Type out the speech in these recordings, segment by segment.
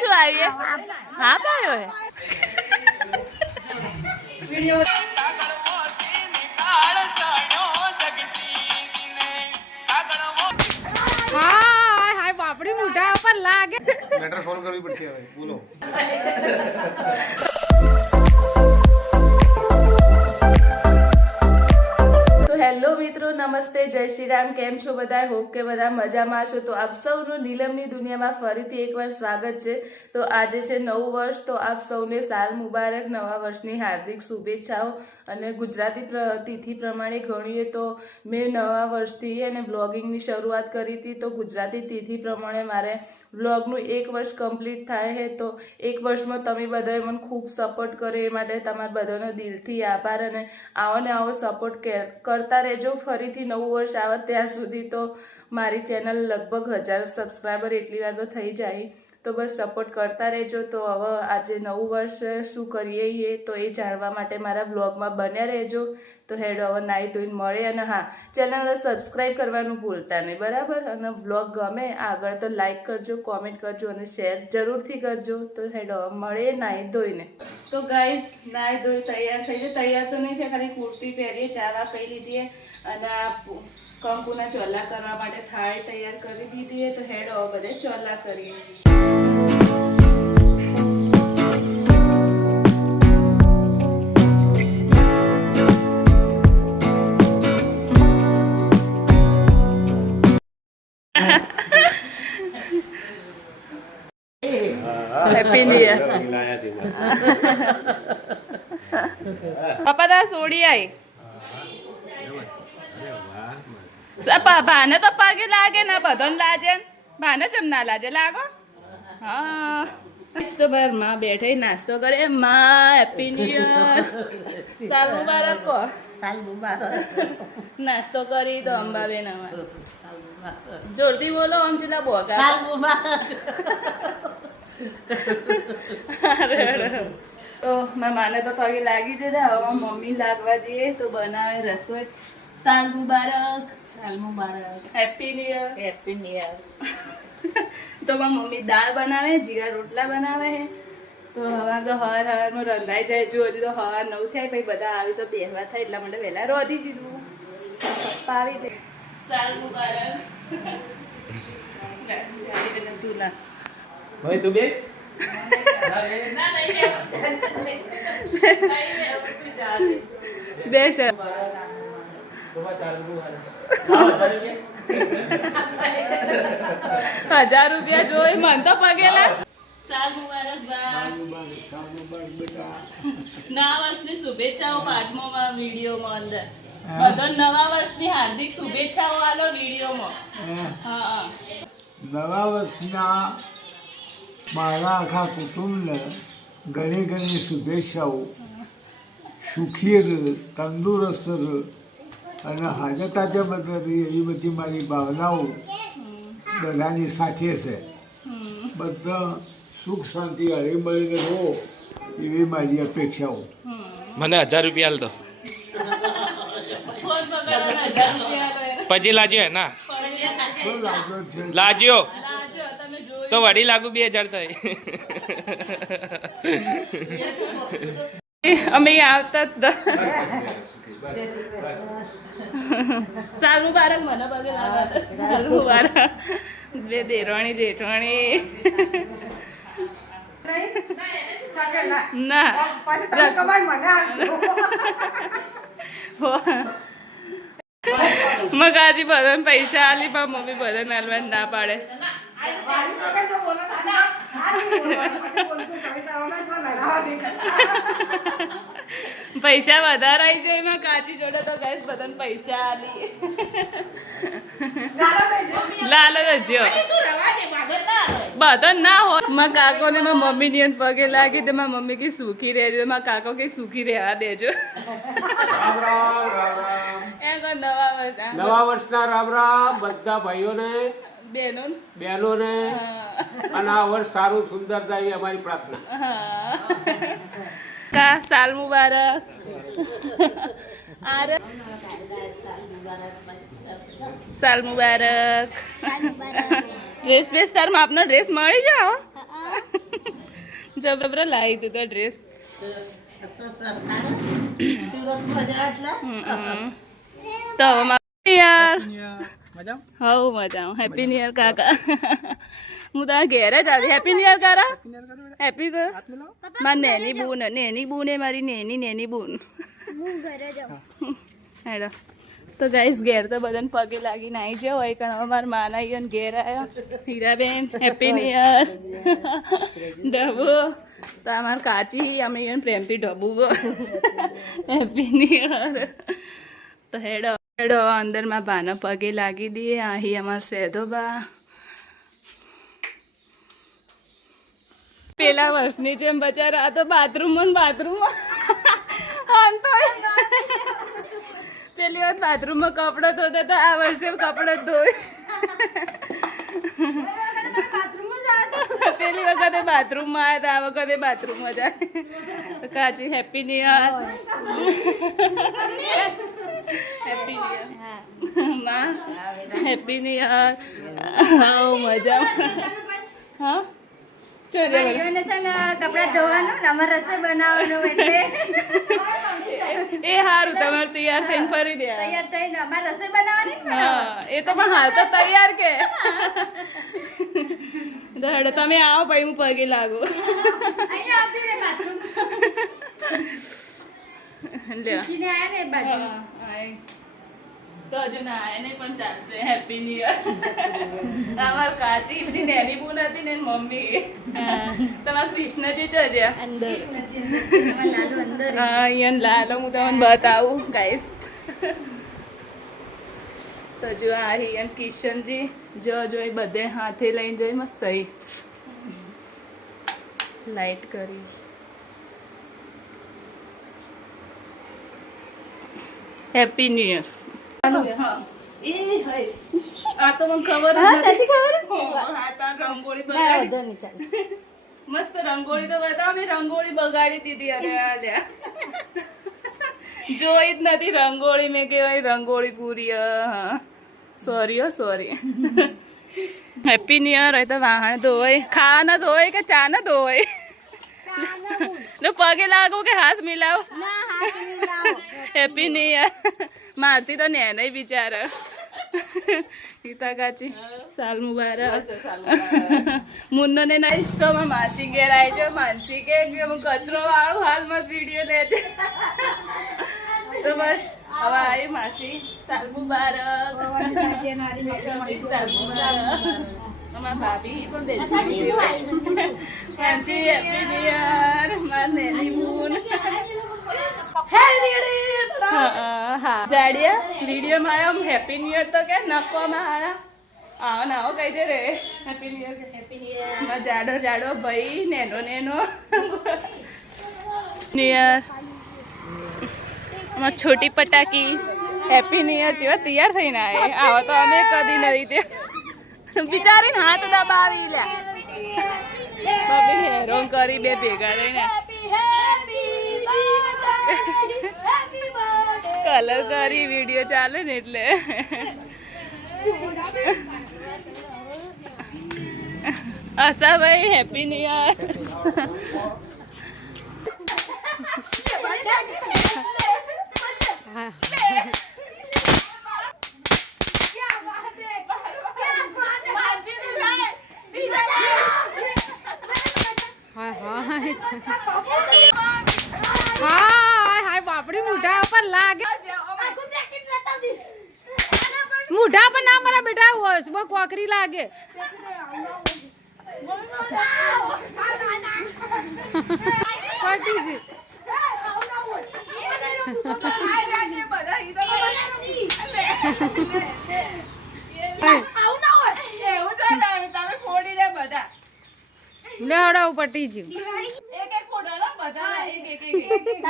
શું આવીએ હા, પાડ્યો હે. બાપડી મોઢા ઉપર લાગે. મેટર સોલ્વ કરવી પડશે હવે, બોલો. હેલો મિત્રો, નમસ્તે, જય શ્રી રામ. કેમ છો બધા હોપ કે બધા મજામાં છો તો આપ સૌનું નીલમની દુનિયામાં ફરીથી એકવાર સ્વાગત છે. તો આજે છે નવું વર્ષ. તો આપ સૌને સાલ મુબારક, નવા વર્ષની હાર્દિક શુભેચ્છાઓ. અને ગુજરાતી તિથિ પ્રમાણે ગણીએ તો મેં નવા વર્ષથી અને બ્લોગિંગની શરૂઆત કરી હતી. તો ગુજરાતી તિથિ પ્રમાણે મારે વ્લોગનું એક વર્ષ કમ્પ્લીટ થાય છે તો એક વર્ષમાં તમે બધાએ મને ખૂબ સપોર્ટ કર્યો. એ માટે તમારા બધાનો દિલથી આભાર અને આવો ને આવો સપોર્ટ કરતા રહેજો. ફરીથી નવું વર્ષ આવે ત્યાં સુધી તો મારી ચેનલ લગભગ હજાર સબસ્ક્રાઈબર એટલી વાર તો થઈ જાય. તો બસ સપોર્ટ કરતા રહેજો. તો હવે આજે નવું વર્ષ શું કરીએ એ તો એ જાણવા માટે મારા બ્લોગમાં બન્યા રહેજો. તો હેડ હવે નાહી ધોઈને મળે અને હા ચેનલને સબસ્ક્રાઈબ કરવાનું ભૂલતા નહીં, બરાબર? અને બ્લોગ ગમે આગળ તો લાઈક કરજો કોમેન્ટ કરજો અને શેર જરૂરથી કરજો. તો હેડ હવે મળે નાહી ધોઈને. તો ગાઈસ નાહી ધોઈ તૈયાર થઈ જાય તૈયાર તો નહીં થાય, ખાલી કુર્તી પહેરીએ, ચાવા પહેરી લીધીએ અને આ કંકુના ચોલા કરવા માટે થાળી તૈયાર કરી દીધી તો હેડ હવે બધે ચોલા કરીએ. હેપી ન્યુ યર પપ્પા તા સોડી આઈ ભાને તો પગે લાગે ને બધો લાજે ભાને જેમ ના લાગે લાગો. હા. તો બારમાં બેઠી નાસ્તો કરે. માં હેપી ન્યુ યર સાલ મુબારક. કહો નાસ્તો કરી તો અંબાબેન અમાર. જોરથી બોલો આમ છેલ્લા બોકા સાલ મુબારક. તો મારા માને તો પગે લાગી દીધા. હવે મમ્મી લાગવા જઈએ તો બનાવે રસોઈ. સાલ મુબારક સાલ મુબારક happy new year happy new year તો મારી મમ્મી દાળ બનાવે જીરા રોટલા બનાવે તો હવે તો હર હવારમાં રંધાઈ જાય જો હજી તો હર નવ થાય પછી બધા આવી તો બેહવા થાય એટલા માટે વહેલા રોધી દીધું પપ્પા આવી દે સાલ મુબારક તું ભાઈ તું બેસ બે છે હજાર રૂપિયા. જોઈ મન તો પગેલા સાલ નવા વર્ષની શુભેચ્છાઓ પાંચમોમાં વિડીયોમાં અંદર. બધો નવા વર્ષની હાર્દિક શુભેચ્છાઓ આલો વિડીયોમાં. હા. હા. નવા વર્ષના મારા આખા કુટુંબને ઘણી ઘણી શુભેચ્છાઓ. સુખી તંદુરસ્ત અને હાજર તાજા બધા રહે એવી બધી મારી ભાવનાઓ બધાની સાથે છે. બધા સુખ શાંતિ હળીમળીને રહો એવી મારી અપેક્ષાઓ. મને હજાર રૂપિયા હાલ દો. પછી લાજ્યો હે ના શું લાગ્યો છે લાગ્યો લાજો. તમે જોયું તો વડી લાગુ બે હજાર થાય. અમે આવતા જ. સાલ મુબારક મને પગે સાલ મુબારક બે દેરાણી જેઠાણી ના. મગાજી બધાને પૈસા આલી પણ મમ્મી બધાને આલવા ના પાડે. પૈસા વધારે આવી જાય એમાં કાચી જોડે તો ગેસ બધાને પૈસા આલી. લાલો તો જ્યો. બધો ના હોય. માં કાકો ને માં મમ્મી ની પગે લાગી તો મારા મમ્મી કે સુખી રહેજો. માં કાકો કે સુખી રહેવા દેજો. નવા વર્ષના. રામ રામ. બધા ભાઈઓને બહેનો? બહેનોને. અને આ વર્ષ સારું સુંદર થાય અમારી પ્રાર્થના. કા સાલ મુબારક આરે સાલ મુબારક ડ્રેસ બેસ તાર આપનો ડ્રેસ મળી જાઓ. જબરબરા લાવી દીધો તો ડ્રેસ તો મારું મજા હવ મજામાં. હેપી ન્યુ યર કાકા. હું તારા ઘેર જ આવી. હેપી ન્યુ યર કારા હેપી કર મારી નેની બૂન નેની બૂન એ મારી નેની નેની બૂન. હેડો. તો ગાઈસ ઘેર તો બધાને પગે લાગીને આવી જાઓ હોય કારણ અમારા માના અને ઘેર આવ્યો હીરાબેન હેપી ન્યુ યર ડબુ તો અમાર કાચી અમે ઈયોને પ્રેમથી ડબુ હેપી ન્યુ યર તો હેડો. હેડો અંદરમાં ભાનો પગે લાગી દઈએ અહીં અમાર સેધો બા. પેલા વર્ષની જેમ બચારા, આ તો બાથરૂમમાં બાથરૂમમાં. આમ તો પેલી વાત બાથરૂમમાં કપડો ધોતા તો આ વર્ષે કપડો ધોય પેલી વખતે બાથરૂમમાં આવ્યા હતા, આ વખતે બાથરૂમમાં જાય. કાચી હેપી ન્યુ યર હેપી માં હેપી ન્યુ યર હા મજા હા? ચોરી છે ને કપડાં ધોવાનું ને અમારે રસોઈ બનાવવાનું એટલે. એ સારું તમારે તૈયાર થઈને ફરી દે. તૈયાર થઈને અમારે રસોઈ બનાવવાની હા એ તો પણ હાલ તો તૈયાર કે. દડો તમે આવો પછી હું પગે લાગુ. અહીંયા આવતી રે બાથરૂમ. લ્યો. આયા ને બાજુ. હા, આય. તો હજુ ના પણ ચાલશે. હેપી ન્યુ યર અમાર કાચી બધી નેની બુન હતી ને મમ્મી. તમાર કૃષ્ણજી છે અંદર. અંદર હા અહીંયા લાલો હું તમને બતાવું ગાઈસ તો જો આ અહીંયા કિશનજી જો જોઈ બધે હાથે લઈને જોઈ મસ્ત અહીં લાઈટ કરી. હેપી ન્યુ યર આ તો મને ખબર નથી. ખબર? હા તા રંગોળી બગાડી. નહીં ચાલશે મસ્ત રંગોળી તો બતાવો મેં રંગોળી બગાડી દીધી. અરે આ જોઈ જ નથી રંગોળી મેં કહેવાય રંગોળી પૂરી. સોરી હો. સોરી હેપી ન્યુ યર હોય તો વાહન ધોવાય. ખાવાના ધોવાય કે ચા ના ધોવાય. ને પગે લાગુ કે હાથ મિલાવ? હેપી નહીં યાર મારતી તો નેનય બિચારા. ગીતા કાચી સાલ મુબારક. મુન્નો ને નહીં તો માસી ઘેર આવી જાઓ માનસી કે હું કચરો વાળું હાલમાં વીડિયો છે. તો બસ હવે આવી માસી. સાલ મુબારક. સાલ મુબારક. અમારા ભાભી પણ જેવાય કાંચી હેપી ન્યુ યર માર નેની બૂન હા જાડિયા વિડીયોમાં આવ્યો હેપી ન્યુ યર તો કે નકો મારા આવો ના આવો કહી દે રે. Happy new year happy new year જાડો જાડો ભાઈ નેનો નેનો. ન્યુ યર છોટી પટાકી. હેપી ન્યુ યર જેવા તૈયાર થઈને આવે આવો તો અમે કદી નથી તે બિચારીને હાથ દબાવી લ્યા બાપી હેરોન કરી બે ભેગા થઈને કલર કરી વીડિયો ચાલે ને એટલે. આશાભાઈ હેપી ન્યુ યર હાય હાય બાપડી મોઢા ઉપર લાગે. મોઢા પર ના મારા બેટા હોશ બહુ કોકરી લાગે. પટી છે એવું ચાલે તમે ફોડી લે બધા લે ઉપર પટી જ્યું એક એક ફોટો બધા એક એક એક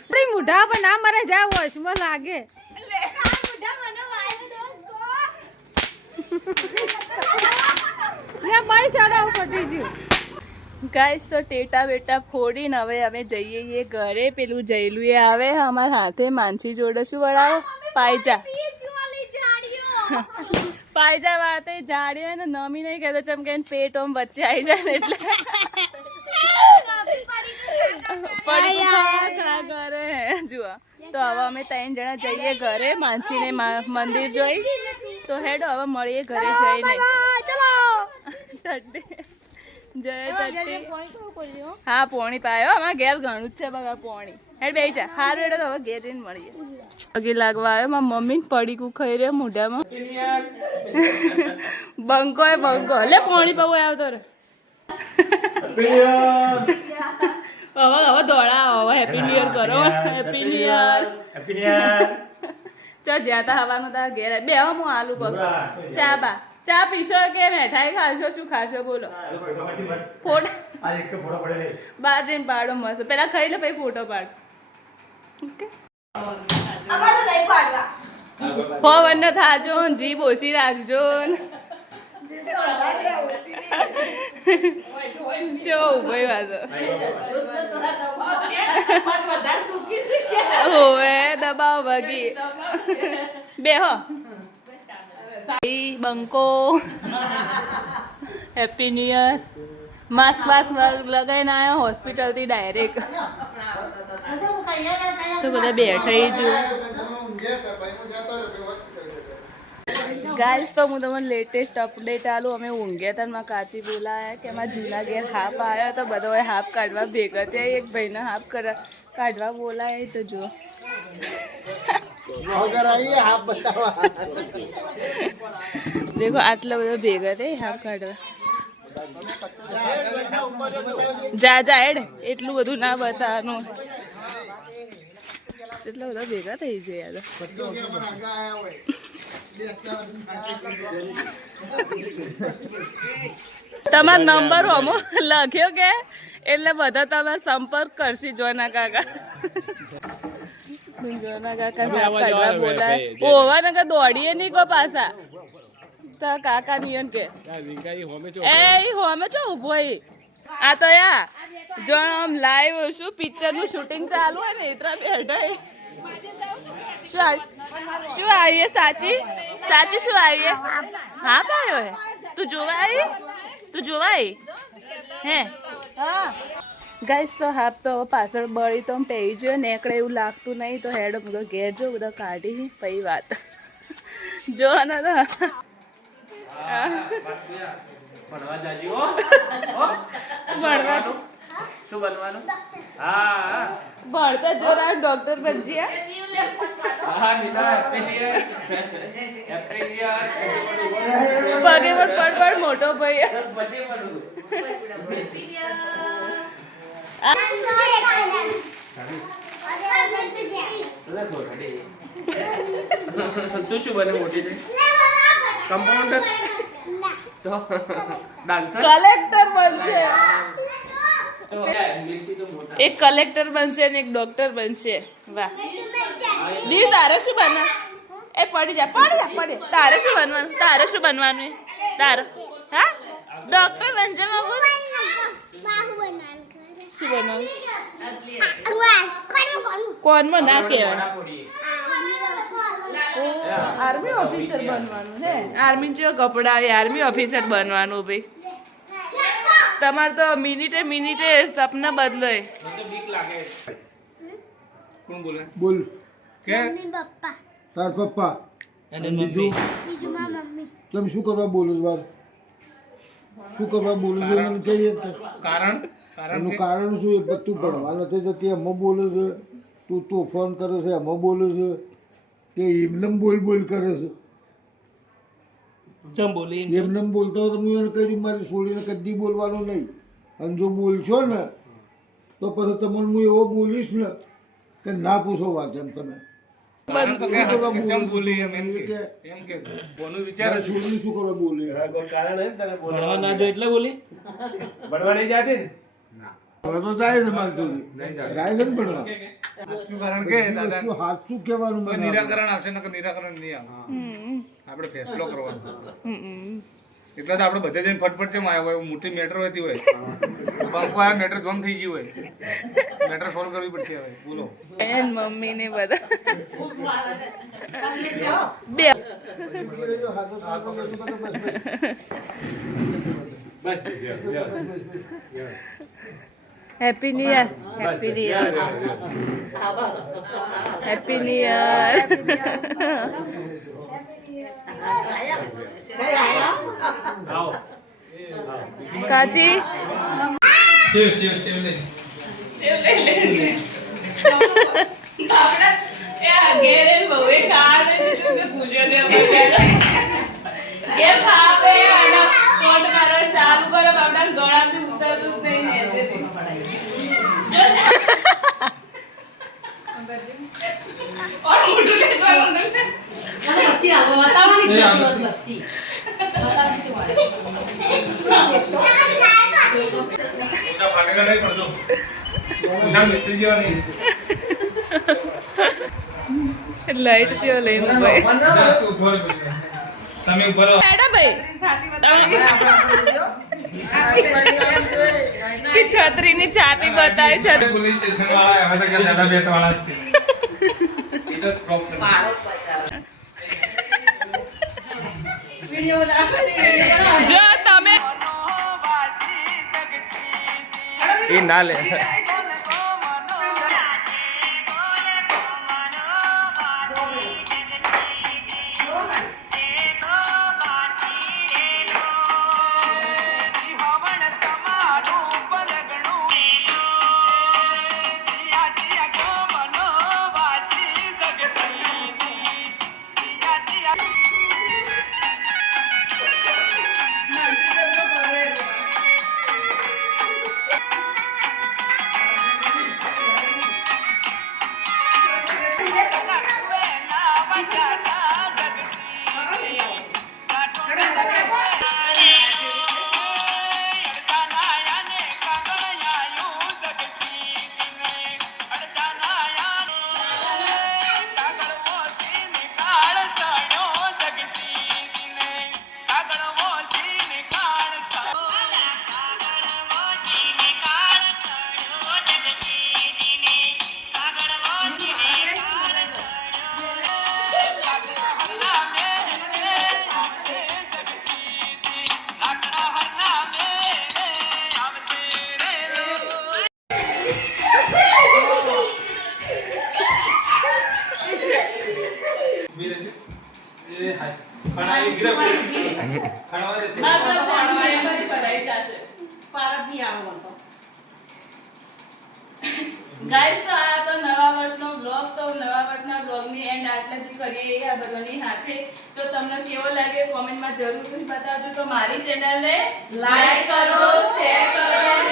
આપણી મોઢા પર ના મારે જાવ છે મને લાગે? ગાઈસ તો ટેટા બેટા ફોડીને હવે અમે જઈએ ઘરે. પેલું જયલું એ આવે અમારા હાથે માનસી જોડે. શું વળાવો પાયજા. પાયજા વાળતે જાડી હોય ને નમી નહીં કહેતો ચમ કે પેટ ઓમ વચ્ચે આવી જાય ને એટલે. કરે. જુઓ. તો હવે અમે ત્રણ જણા જઈએ ઘરે માનસીને મંદિર જોઈ. તો હેડો હવે મળીએ ઘરે જઈને. ટટ્ટી. જય હા પોણી પાયો. અમારા ઘેર ઘણું જ છે બાબા પોણી. હેડ બે છે હાર હેડો તો હવે ઘેર જઈને મળીએ. પગે લાગવા આવ્યો. મારા મમ્મી પડીકું ખાઈ રહ્યો મોઢામાં. બંકો એ બંકો. લે પોણી પાવો આવતો રે હવે હવે દોડા હવે હેપી ન્યુ યર કરો. હેપી ન્યુ યર ચો જ્યાં તા હવાનું તા ઘેર. બે હું આલુ પગ. ચા બા. ચા પીશો કે મેઠાઈ ખાશો? શું ખાશો બોલો? ફોટો બહાર જઈને પાડો મસ્ત. પેલા ખાઈ લે પછી ફોટો પાડ. ઓકે? પવન ને થાજો ને જીભ ઓછી રાખજો ને. ચો ઊભી વાતો હોવે દબાવ વગી બે હો ઈ બંકો હેપી ન્યુ યર માસ્ક લગાઈને આવ્યો હોસ્પિટલથી ડાયરેક્ટ તો બધા બેઠાઈ જો ગાઈસ તો હું તમને લેટેસ્ટ અપડેટ આલું અમે ઊંઘ્યા હતા કાચી બોલાયા કે અમારા જૂના ઘેર હાફ આવ્યો તો બધો હાફ કાઢવા ભેગા થયા એક ભાઈને હાફ કાઢવા બોલાય તો જો દેખો, આટલા બધા ભેગા થાય હાફ કાઢવા. જા જા એડ એટલું બધું ના બતાવવાનું. એટલા બધા ભેગા થઈ ગયા યાર. તમારો નંબર અમો લખ્યો કે? એટલે બધા તમે સંપર્ક કરશી, જોના કાકા. કાકા દોડીએ નહીં કો પાછા. તા કાકા નિયન કે. એ હોમે છો ઊભો આ તો યા જણ આમ લાઈવ શું પિક્ચરનું શૂટિંગ ચાલુ હોય ને ઇતરા બેઠા. શું શું આવીએ સાચી? સાચી શું આવીએ? હા પાયો હે તું જોવા આવી તું જોવા આવી હે હા? ગાઈસ તો હાફ તો પાછળ બળી તો પહેરી જોઈએ નેકડે એવું લાગતું નહીં તો હેડો બધો ઘેર જો બધા કાઢી પછી વાત. જો ને ભણતા જોરા ડોક્ટર બનજીયા પગે પડ મોટો ભાઈ. તું શું બને મોટી થઈ કમ્પાઉન્ડર તો ડાન્સર કલેક્ટર બનશે. એક કલેક્ટર બનશે અને એક ડોક્ટર બનશે. વાહ. દી તારે શું બનવાનું? એ પડી જા પડી જા પડી તારે શું બનવાનું? તારે શું બનવાનું? તારે. હા? ડોક્ટર બનશે બાબુ. શું બનવાનું કોનમાં ના કહેવાય. આર્મી ઓફિસર બનવાનું હે આર્મી જેવા કપડા આવે આર્મી ઓફિસર બનવાનું ભાઈ. તમારે તો મિનિટે મિનિટે સપના બદલાય. મને તો બીક લાગે. કોણ બોલે? બોલ. કે? તાર પપ્પા. અને બીજું? તમે શું કરવા બોલો છો શું કરવા બોલો છો? મને કહીએ કારણ? એનું કારણ શું એ બધું ભણવા નથી જતી એમાં બોલે છે તું તોફાન કરે છે એમાં બોલે છે કે એમને બોલ બોલ કરે છે. બોલી એમને બોલતો હોય તો હું એને કહ્યું મારી છોડીને કદી બોલવાનું નહીં. અને જો બોલશો ને તો પછી તમને હું એવો બોલીશ ને કે ના પૂછો વાત એમ તમે. ભણવા ના જો એટલે બોલી. ભણવા નહીં જાતી ને? હવે તો જાય છે મારી છોડી જાય. છે ને ભણવા. કારણ કે દાદા સાચું કહેવાનું તો મને આવે. નિરાકરણ આવશે નકર નિરાકરણ નહીં આવે. આપણે ફેસલો કરવાનો. એટલે તો આપણે બધે જઈને ફટફટ છે આવ્યા હોય મોટી મેટર હતી હોય. બંકો આ મેટર જોમ થઈ ગયું હોય. મેટર સોલ્વ કરવી પડશે હવે. બોલો. એન મમ્મી ને બધા. બે. બસ. Happy new year happy new year happy new year આવો કાચી શિવ શિવ શિવ લઈ મોટા ફાટેલા નહીં પડતો વિશાલ મિસ્ત્રી જેવા નહીં લાઈટ જેવો લઈને ભાઈ જા લાઈટ જેવા લઈને ભાઈ. તમે રહો. કે છત્રી ની છાતી બતાવી છે. પોલીસ સ્ટેશન વાળા આવ્યા તો કે દાદા બેટ વાળા જ છે. જો તમે એ ના લે. કોમેન્ટમાં જરૂરથી બતાવજો. તો મારી ચેનલને લાઈક કરો શેર કરો.